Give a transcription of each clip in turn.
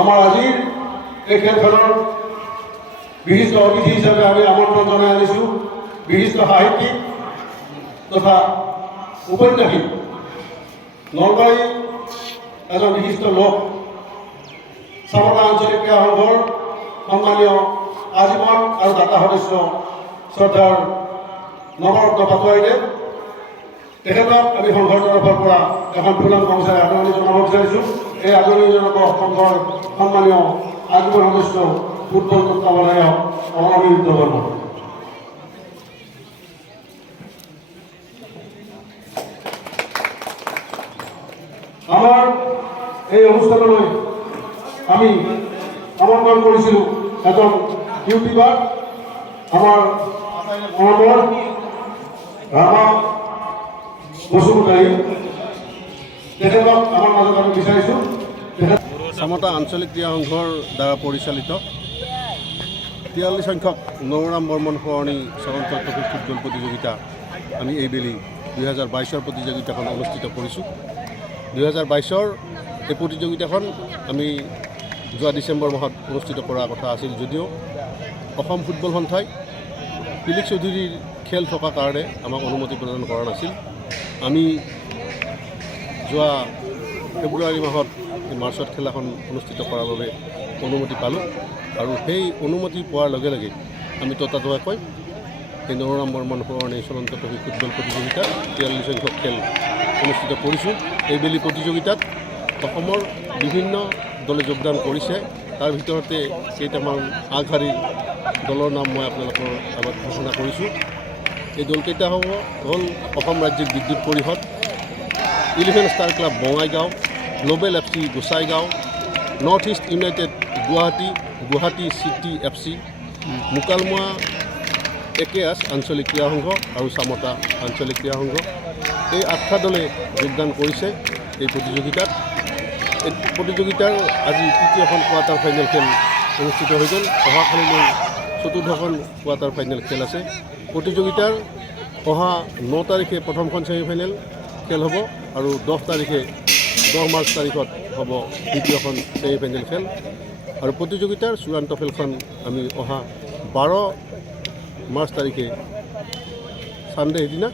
আমাৰ আজিৰ এই খেলখনৰ বিশিষ্ট অতিথি হিচাপে আমি আমন্ত্ৰণ জনাই আনিছোঁ বিশিষ্ট সাহিত্যিক তথা উপন্যাসিক নলবাৰী এজন বিশিষ্ট লোক চামতা আঞ্চলিক ক্ৰীড়া সংঘৰ সন্মানীয় আজীৱন আৰু দাতা সদস্য শ্ৰদ্ধাৰ নৱৰত্ন পাটোৱাৰীদেৱ তেখেতক আমি সংঘৰ তৰফৰ পৰা এখন ফুলাম গামোচাৰে আদৰণি জনাব বিচাৰিছোঁ। এই আদৰণিজনক সংঘৰ সন্মানীয় আজীৱন সদস্য ফুটবল তত্ত্বাৱধায়ক অনিৰুদ্ধ বৰ্মন। আমাৰ এই অনুষ্ঠানলৈ আমি আমন্ত্ৰণ কৰিছিলোঁ এজন ইউটিউবাৰ আমাৰ অমৰ ৰামা বসুমতাৰী, তেখেতক আমাৰ মাজত আমি বিচাৰিছোঁ। চামতা আঞ্চলিক ক্ৰীড়া সংঘৰ দ্বাৰা পৰিচালিত 43 সংখ্যক নৰৰাম বৰ্মন সোঁৱৰণী চলন্ত ট্ৰফী ফুটবল প্ৰতিযোগিতা আমি এইবেলি 2022 প্ৰতিযোগিতাখন অনুষ্ঠিত কৰিছোঁ। 2022 এই প্ৰতিযোগিতাখন আমি যোৱা ডিচেম্বৰ মাহত অনুষ্ঠিত কৰাৰ কথা আছিল যদিও অসম ফুটবল সন্থাই পিলিক চৌধুৰীৰ খেল থকাৰ কাৰণে আমাক অনুমতি প্ৰদান কৰা নাছিল। আমি যোৱা ফেব্ৰুৱাৰী মাহত মাৰ্চত খেলাখন অনুষ্ঠিত কৰাৰ বাবে অনুমতি পালোঁ আৰু সেই অনুমতি পোৱাৰ লগে লগে আমি ততাতৈয়াকৈ এই নৰৰাম বৰ্মন সোঁৱৰণী চলন্ত ট্ৰফী ফুটবল প্ৰতিযোগিতা 43 সংখ্যক খেল অনুষ্ঠিত কৰিছোঁ। এইবেলি প্ৰতিযোগিতাত অসমৰ বিভিন্ন দলে যোগদান কৰিছে। তাৰ ভিতৰতে কেইটামান আগশাৰীৰ দলৰ নাম মই আপোনালোকৰ আগত ঘোষণা কৰিছোঁ। এই দলকেইটা হ'ল অসম ৰাজ্যিক বিদ্যুৎ পৰিষদ, 11 star club Bongaigaon, global FC Gossaigaon, North East United Guwahati, Guwahati city FC, Mukalmua একেআছ আঞ্চলিক ক্ৰীড়া সংঘ আৰু চামতা আঞ্চলিক ক্ৰীড়া সংঘ। এই 8টা দলে যোগদান কৰিছে এই প্ৰতিযোগিতাত। এই প্ৰতিযোগিতাৰ আজি তৃতীয়খন কোৱাৰ্টাৰ ফাইনেল খেল অনুষ্ঠিত হৈ গ'ল। অহাকালিলৈ চতুৰ্থখন কোৱাৰ্টাৰ ফাইনেল খেল আছে। প্ৰতিযোগিতাৰ অহা 9 তাৰিখে প্ৰথমখন ছেমিফাইনেল খেল হ'ব আৰু 10 মাৰ্চ তাৰিখত হ'ব দ্বিতীয়খন ছেমিফাইনেল খেল আৰু প্ৰতিযোগিতাৰ চূড়ান্ত খেলখন আমি অহা 12 মাৰ্চ তাৰিখে ছানডে সেইদিনা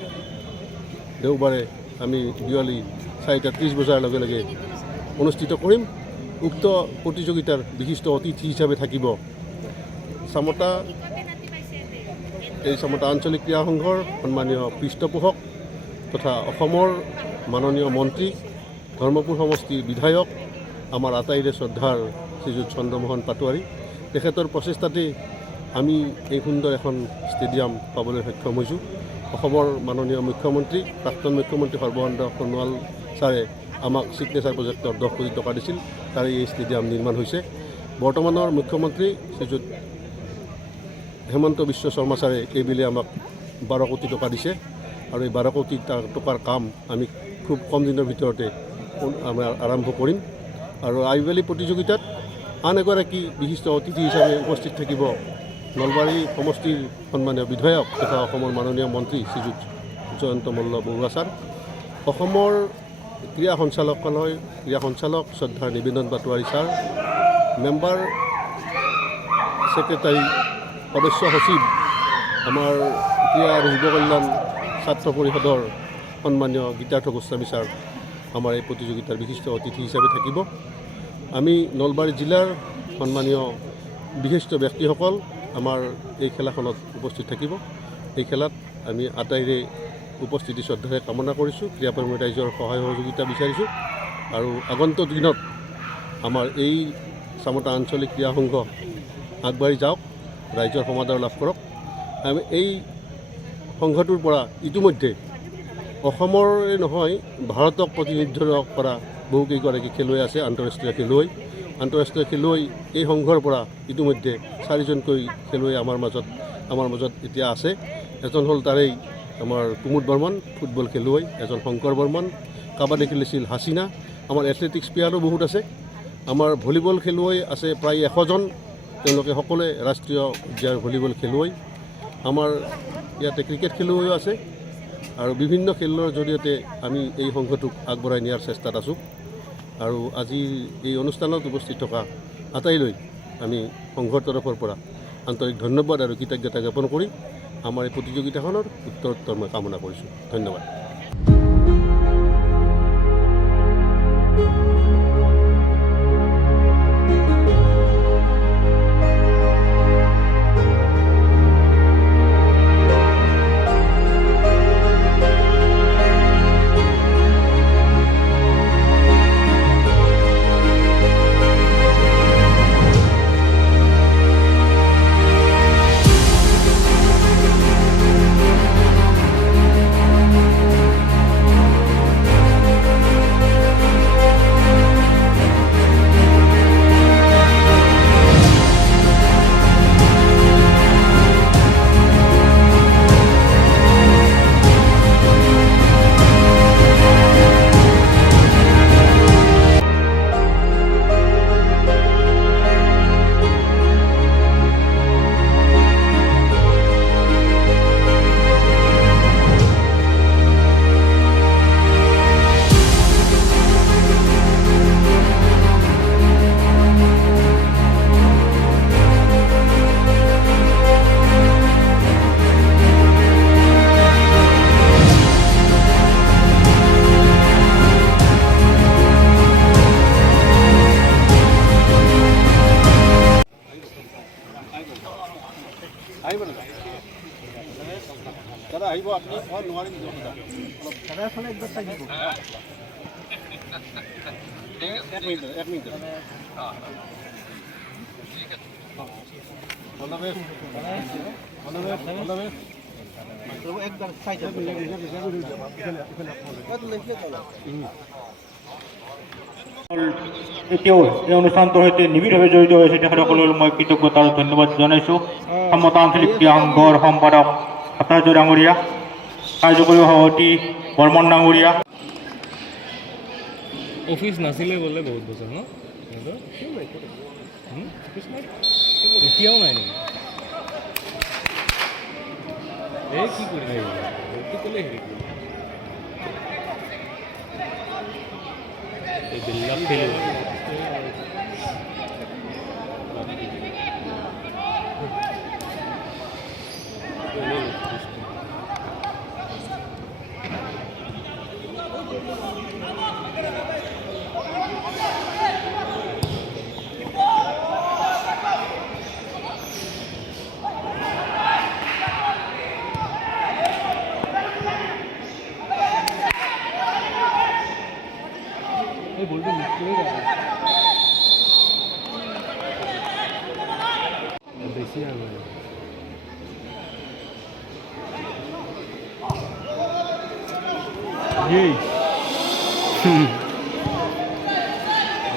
দেওবাৰে আমি বিয়লি 4:30 বজাৰ লগে লগে অনুষ্ঠিত কৰিম। উক্ত প্ৰতিযোগিতাৰ বিশিষ্ট অতিথি হিচাপে থাকিব চামতা আঞ্চলিক ক্ৰীড়া সংঘৰ সন্মানীয় পৃষ্ঠপোষক তথা অসমৰ মাননীয় মন্ত্ৰী, ধৰ্মপুৰ সমষ্টিৰ বিধায়ক, আমাৰ আটাইৰে শ্ৰদ্ধাৰ শ্ৰীযুত চন্দ্ৰমোহন পাটোৱাৰী। তেখেতৰ প্ৰচেষ্টাতেই আমি এই সুন্দৰ এখন ষ্টেডিয়াম পাবলৈ সক্ষম হৈছোঁ। অসমৰ মাননীয় মুখ্যমন্ত্ৰী, প্ৰাক্তন মুখ্যমন্ত্ৰী সৰ্বানন্দ সোণোৱাল ছাৰে আমাক ছিগনেচাৰ প্ৰজেক্টৰ 10 কোটি টকা দিছিল, তাৰে এই ষ্টেডিয়াম নিৰ্মাণ হৈছে। বৰ্তমানৰ মুখ্যমন্ত্ৰী শ্ৰীযুত হেমন্ত বিশ্ব শৰ্মা ছাৰে এইবেলি আমাক 12 কোটি টকা দিছে আৰু এই 12 কোটি টকাৰ কাম আমি খুব কম দিনৰ ভিতৰতে আমাৰ আৰম্ভ কৰিম। আৰু এইবেলি প্ৰতিযোগিতাত আন এগৰাকী বিশিষ্ট অতিথি হিচাপে উপস্থিত থাকিব নলবাৰী সমষ্টিৰ সন্মানীয় বিধায়ক তথা অসমৰ মাননীয় মন্ত্ৰী শ্ৰীযুত জয়ন্ত মল্ল বৰুৱা ছাৰ, অসমৰ ক্ৰীড়া সঞ্চালক শ্ৰদ্ধাৰ নিবেদন পাটোৱাৰী ছাৰ, মেম্বাৰ ছেক্ৰেটাৰী সদস্য সচিব আমাৰ ক্ৰীড়া আৰু যুৱ কল্যাণ ছাত্ৰ পৰিষদৰ সন্মানীয় গীতাৰ্থ গোস্বামী ছাৰ আমাৰ এই প্ৰতিযোগিতাৰ বিশিষ্ট অতিথি হিচাপে থাকিব। আমি নলবাৰী জিলাৰ সন্মানীয় বিশিষ্ট ব্যক্তিসকল আমাৰ এই খেলাখনত উপস্থিত থাকিব। এই খেলাত আমি আটাইৰে উপস্থিতি শ্ৰদ্ধাৰে কামনা কৰিছোঁ। ক্ৰীড়াপ্ৰেমী ৰাইজৰ সহায় সহযোগিতা বিচাৰিছোঁ আৰু আগন্তুক দিনত আমাৰ এই চামতা আঞ্চলিক ক্ৰীড়া সংঘ আগবাঢ়ি যাওক, ৰাইজৰ সমাদৰ লাভ কৰক। আমি এই সংঘটোৰ পৰা ইতিমধ্যে অসমৰে নহয় ভাৰতক প্ৰতিনিধিত্ব কৰা বহুকেইগৰাকী খেলুৱৈ আছে, আন্তঃৰাষ্ট্ৰীয় খেলুৱৈ এই সংঘৰ পৰা ইতিমধ্যে 4জনকৈ খেলুৱৈ আমাৰ মাজত এতিয়া আছে। এজন হ'ল তাৰেই আমাৰ কুমুদ বৰ্মন ফুটবল খেলুৱৈ, এজন শংকৰ বৰ্মন কাবাডী খেলিছিল, হাছিনা। আমাৰ এথলেটিক্স প্লেয়াৰো বহুত আছে। আমাৰ ভলীবল খেলুৱৈ আছে প্ৰায় 100জন, তেওঁলোকে সকলোৱে ৰাষ্ট্ৰীয় পৰ্যায়ৰ ভলীবল খেলুৱৈ। আমাৰ ইয়াতে ক্ৰিকেট খেলুৱৈও আছে আৰু বিভিন্ন খেলৰ জৰিয়তে আমি এই সংঘটোক আগবঢ়াই নিয়াৰ চেষ্টাত আছোঁ। আৰু আজি এই অনুষ্ঠানত উপস্থিত থকা আটাইলৈ আমি সংঘৰ তৰফৰ পৰা আন্তৰিক ধন্যবাদ আৰু কৃতজ্ঞতা জ্ঞাপন কৰি আমাৰ এই প্ৰতিযোগিতাখনৰ উত্তৰোত্তৰ মই কামনা কৰিছোঁ। ধন্যবাদ। দাদা আহিব আপুনি নোৱাৰিম এক মিনিট এতিয়াও এই অনুষ্ঠানটোৰ সৈতে নিবিড়ভাৱে জড়িত হৈছে তেখেতসকললৈ মই কৃতজ্ঞতা আৰু ধন্যবাদ জনাইছোঁ। সমতা আঞ্চলিক ক্ৰীড়া সংঘৰ সম্পাদক ভট্টাচাৰ্য ডাঙৰীয়া, কাৰ্যকৰী সভাপতি বৰ্মন ডাঙৰীয়া। অফিচ নাছিলে বোলে বহুত বছৰ ন? এতিয়াও নাই নেকি? এই কি কৰি ক'লে হেৰি এইবিলাক খেলিব এই বলটো মিস করে যাবে বেশি আর এই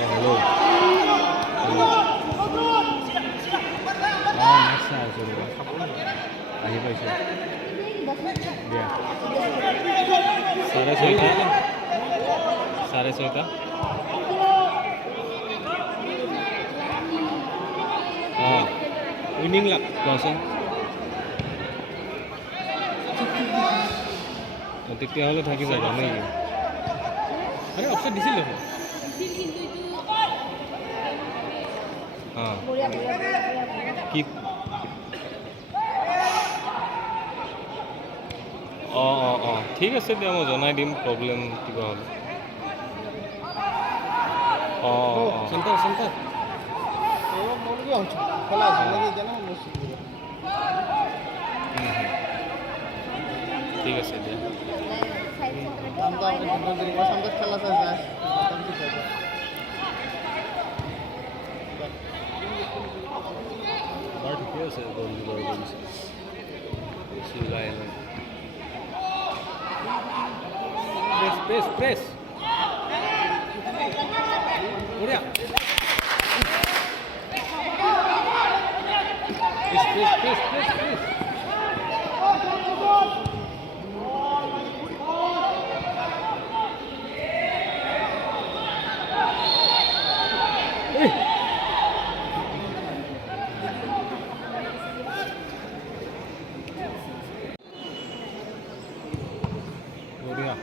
হ্যালো নিশ্চয় আছে আহি পাইছে দিয়া 6:30 উইনিং লাগ কোৱাচোন তেতিয়াহ'লে থাকি যাবা নেকি? আৰে অপশ্যন দিছিল দেখোন। কি অঁ ঠিক আছে দিয়া, মই জনাই দিম প্ৰব্লেম কিবা হ'লে। চেণ্টাৰ ঠিক আছে দিয়া। বাৰু ঠিকে আছে, প্ৰেছ বঢ়িয়া। প্ৰেছ বঢ়িয়া।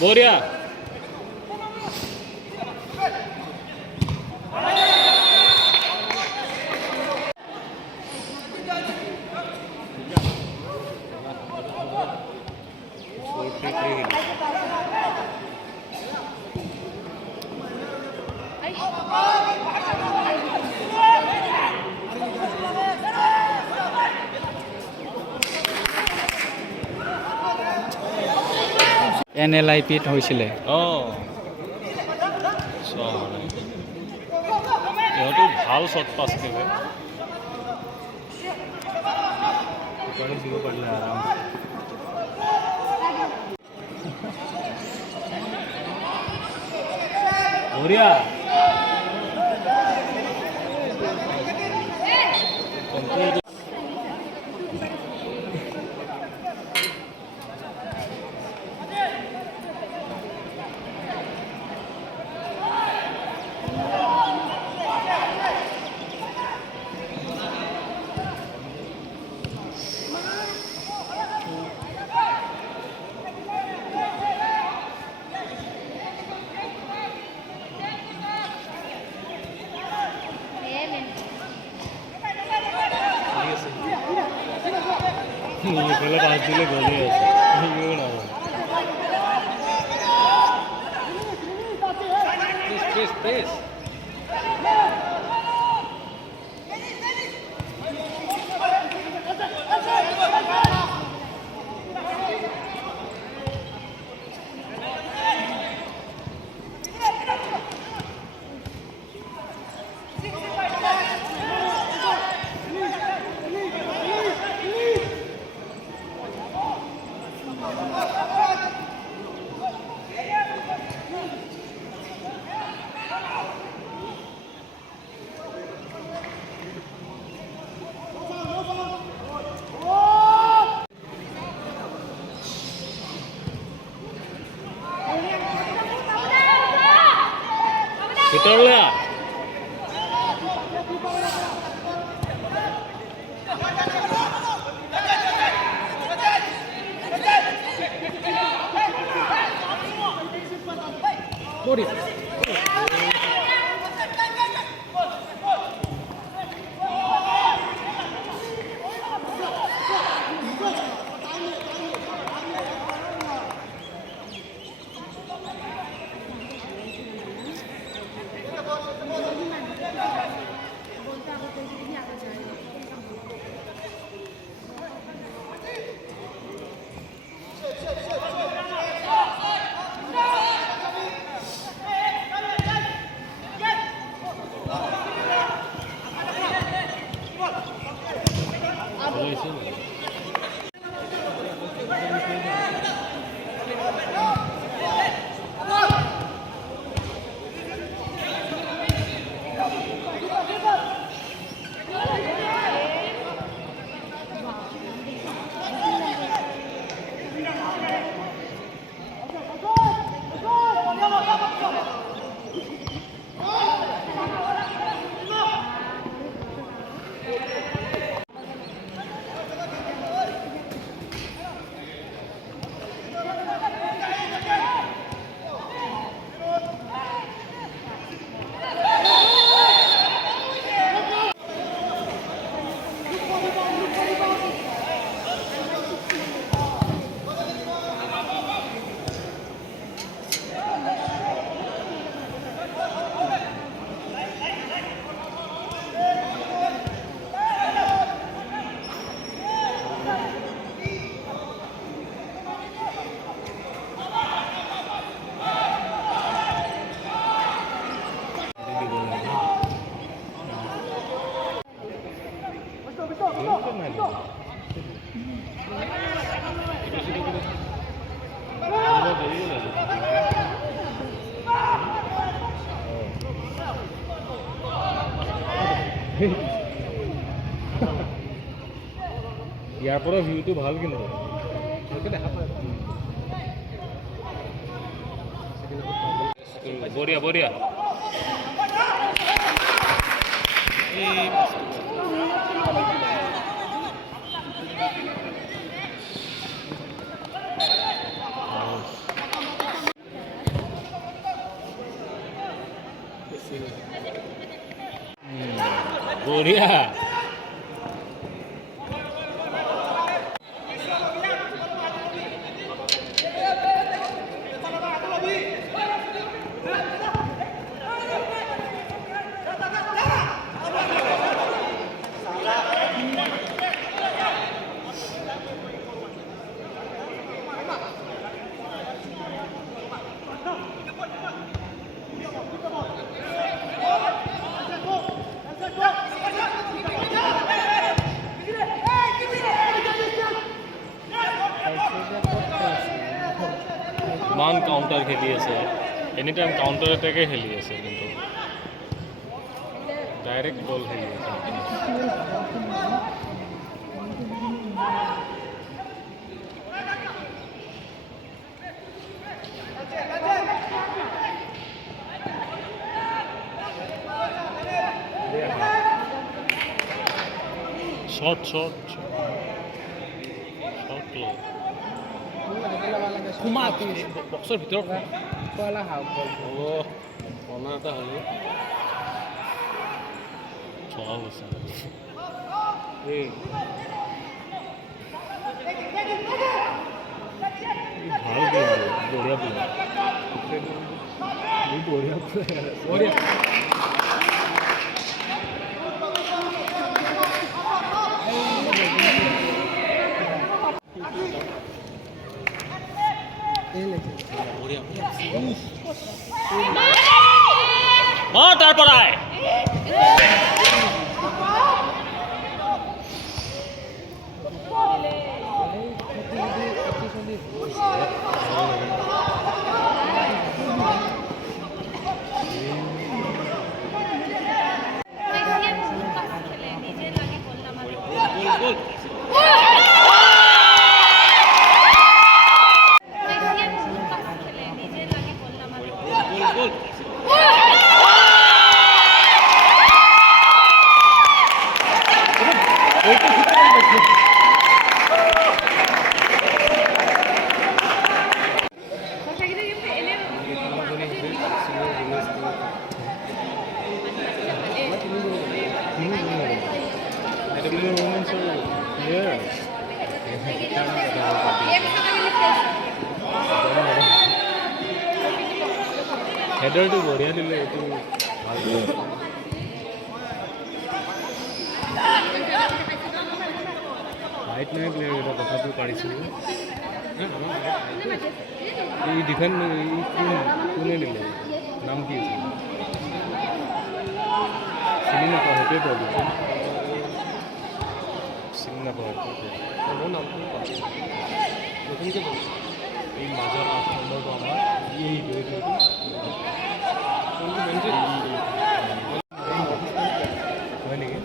বঢ়িয়া NLIP-ত হৈছিলে ইহঁতো ভাল শ্বট পাছ খেলে দিব পাৰিলে আৰাম বঢ়িয়া এইফালে পাঁচ দিলে গ'লেই আছে সিও নহয় ভিতৰলৈ ইয়াৰ পৰা ভিউটো ভাল কিন্তু ভালকৈ দেখা পায় বঢ়িয়া বঢ়িয়া বঢ়িয়া ইমান কাউণ্টাৰ খেলি আছে এনি টাইম কাউণ্টাৰ এটেকে খেলি আছে কিন্তু ডাইৰেক্ট বল খেলি আছে শৰ্ট সোমা বক্সৰ ভিতৰত কলা কণা এটা হ'লে চলা হৈছে ভাল বঢ়িয়া বঢ়িয়া তাৰ পৰাই হেডাৰটো বঢ়িয়া দিলে এইটো ভাল হাইট নাই প্লেয়াৰ কথাটো পাৰিছোঁ এই ডিফেণ্ড কোনে দিলে নাম কি আছিল চিনি নাপাওঁ সেইটোৱে প্ৰব্লেম চিনি নাপাওঁ মোৰ নামটো নতুনকৈ এই মাজৰ 8 নম্বৰটো আমাৰ এই হয় নেকি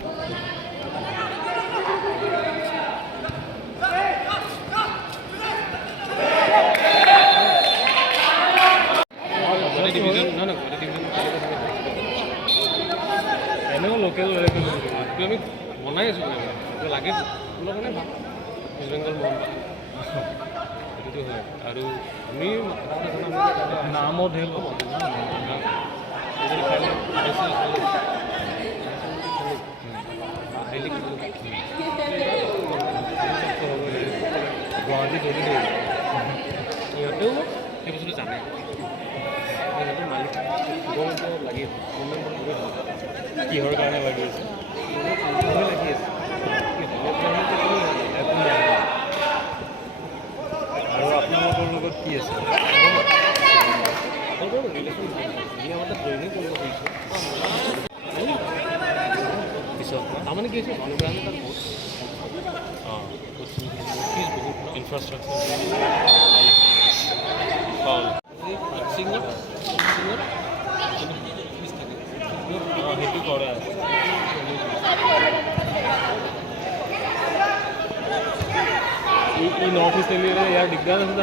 এনেও লোকেল আমি বনাই আছোঁ লাগে মানে ভাল ইষ্ট বেংগল মন সেইটোতো হয় আৰু আমি নামত ঢেৰ গুৱাহাটী ধৰি দেই সিহঁতেও সেই বস্তুটো জানে সিহঁতৰ মালিক লাগি কিহৰ কাৰণে লাগি আছে লাগি আছে আৰু আপোনালোকৰ লগত কি আছে ৰিলেশ্যন আমাৰ ট্ৰেইনিং কৰিব খুজিছোঁ পিছত তাৰমানে কি হৈছে মানুহবিলাকে তাত বহুত বহুত ইনফ্ৰাষ্ট্ৰাকচাৰ চিঙত সেইটো কৰে এই নৰ্থ ইষ্ট এৰিয়াৰে ইয়াৰ দিগদাৰ আছে ন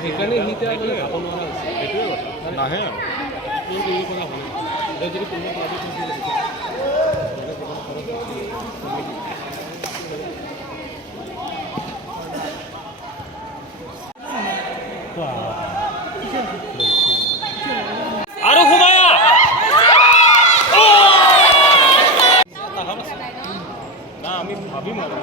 সেইকাৰণে সি এতিয়া যাব নোৱাৰা হৈছে সেইটোৱে কথা নাহে আৰু এই কথা শুনে যদি কোনোবা পাৰ্টি আৰু সোমায়া না আমি ভাবিম আৰু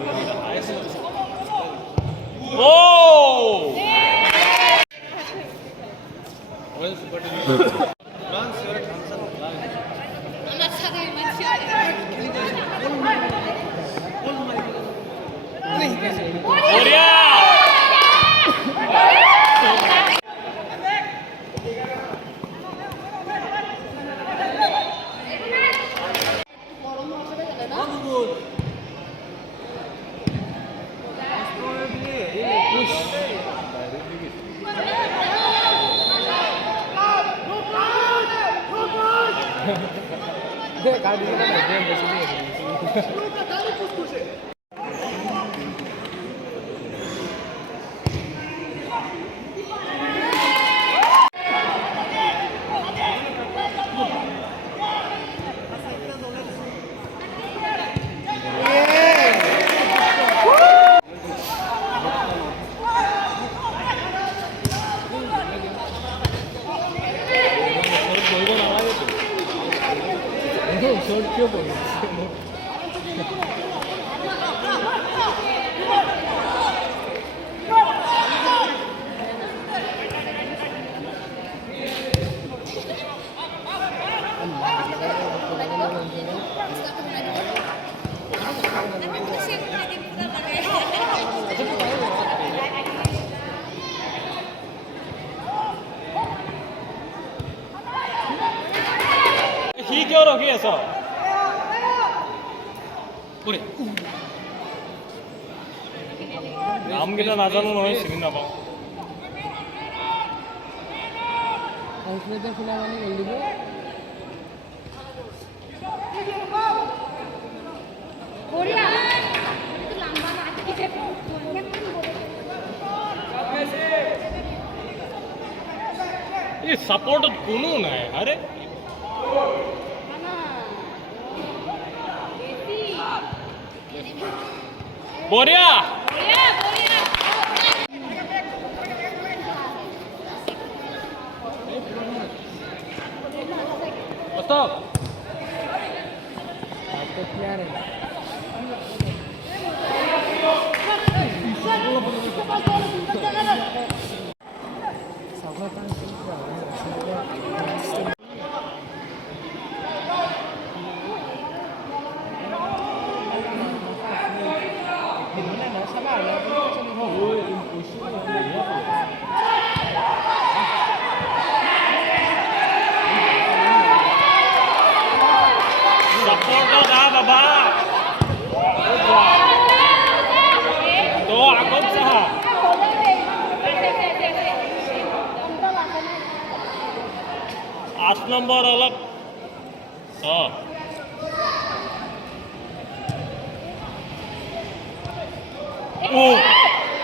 সি কিয় ৰখি আছ নামকেইটা নাজানো নহয় চিনি নাপাওঁ এই সাপোর্টত কোনো নাই আরে বঢ়িয়া Stop. आठ नंबर अलग ओ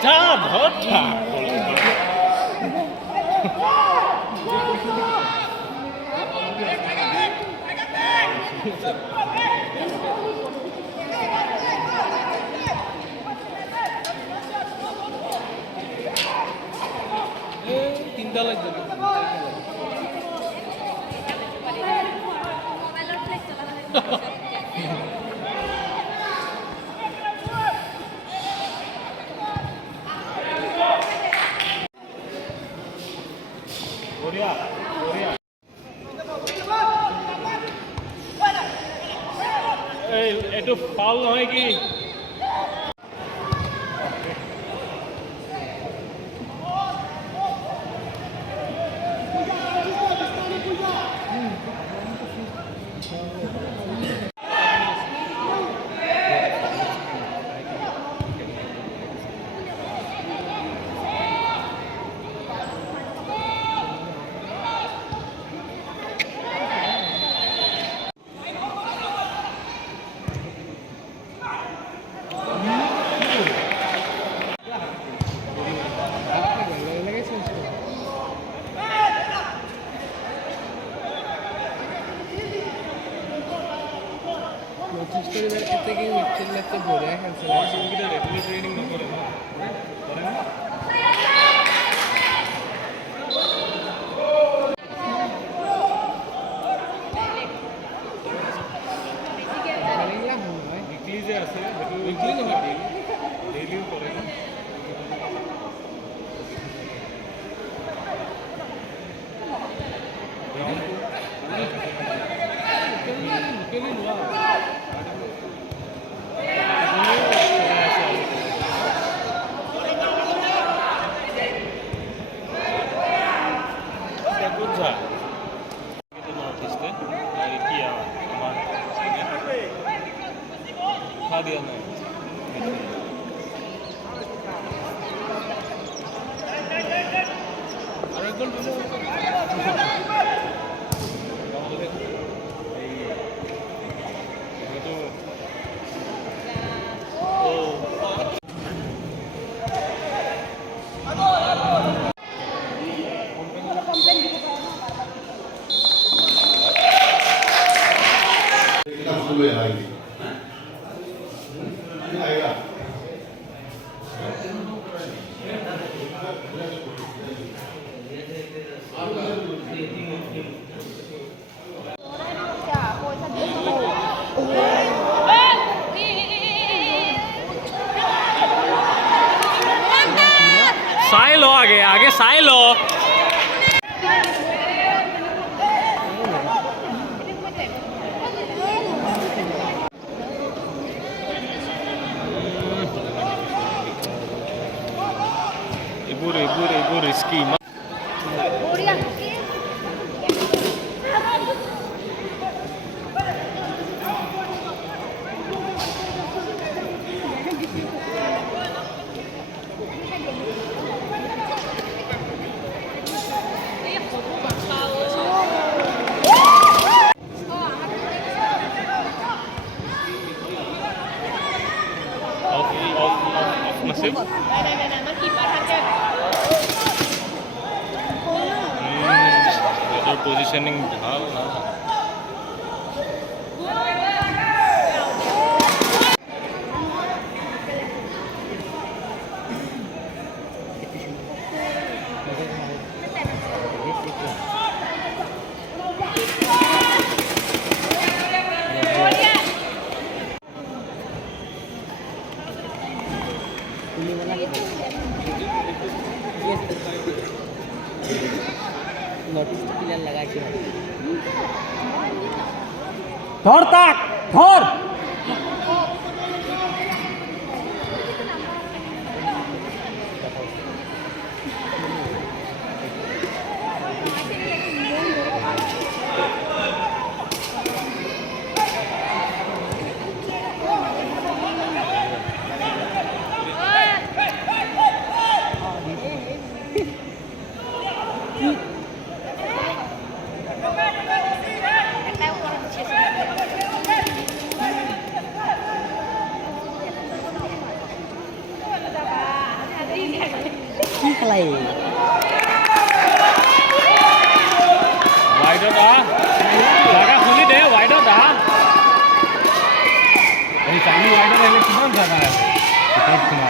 जा भट्टा तीनटा लग जाবে बढ़िया बढ़िया एटू फाउल নহয় কি হিস্টোরি ব্যাংকের থেকে মিডফিল্ড লাগতে বলে খেলছে রেগুলার ট্রেনিং না করে না করে না উইকলি যে আছে উইকলি নহয় ডেইলিও করে না दिया नहीं साई लो आगे आगे साई लो ibu Rizky nasib better positioning hal na notice clear लगा के ধর তাক ধর play wider dah jaga khuli deh wider dah ini kami wider ini cuma jaga kita cuma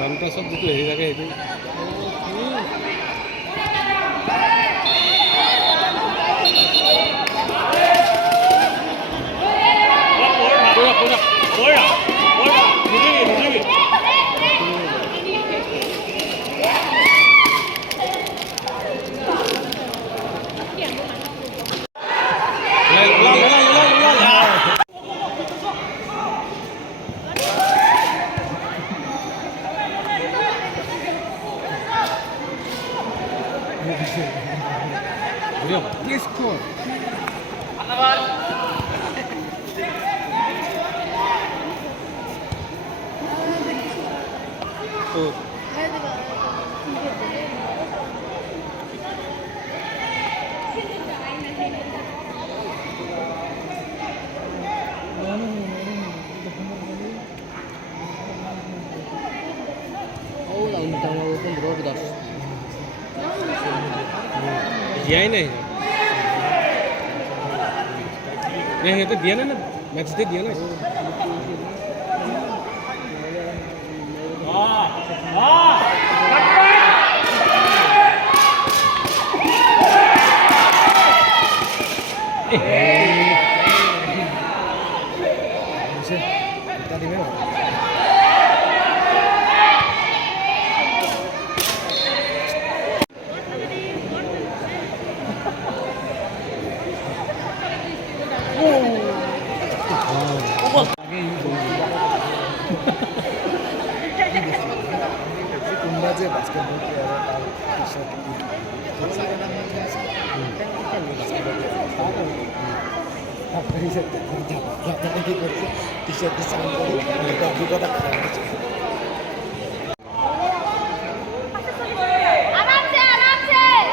ঘন্টা সব যেটো হেৰি থাকে সেইটো दिया ही नहीं नहीं तो दिया ना मैच दे दिया ना आराम से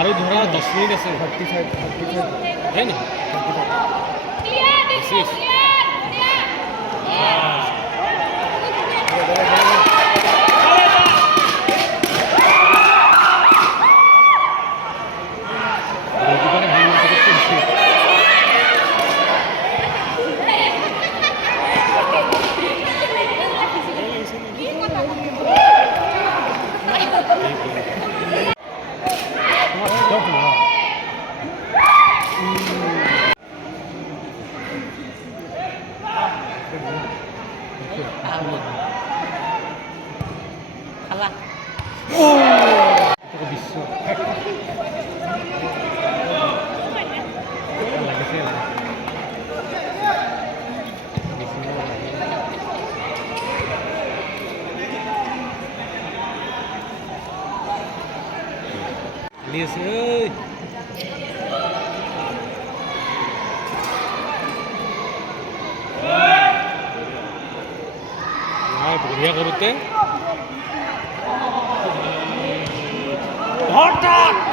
আৰু ধৰা 10 মিনিট আছে 35 হয় নেকি বেছি আছে। Lihat ơi. Nah, बढ़िया करते हैं। हटाक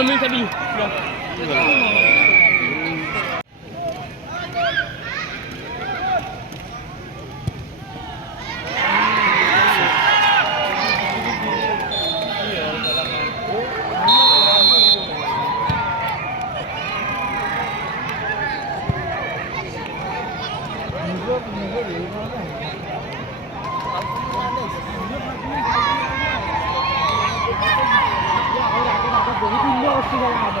Amin tadi.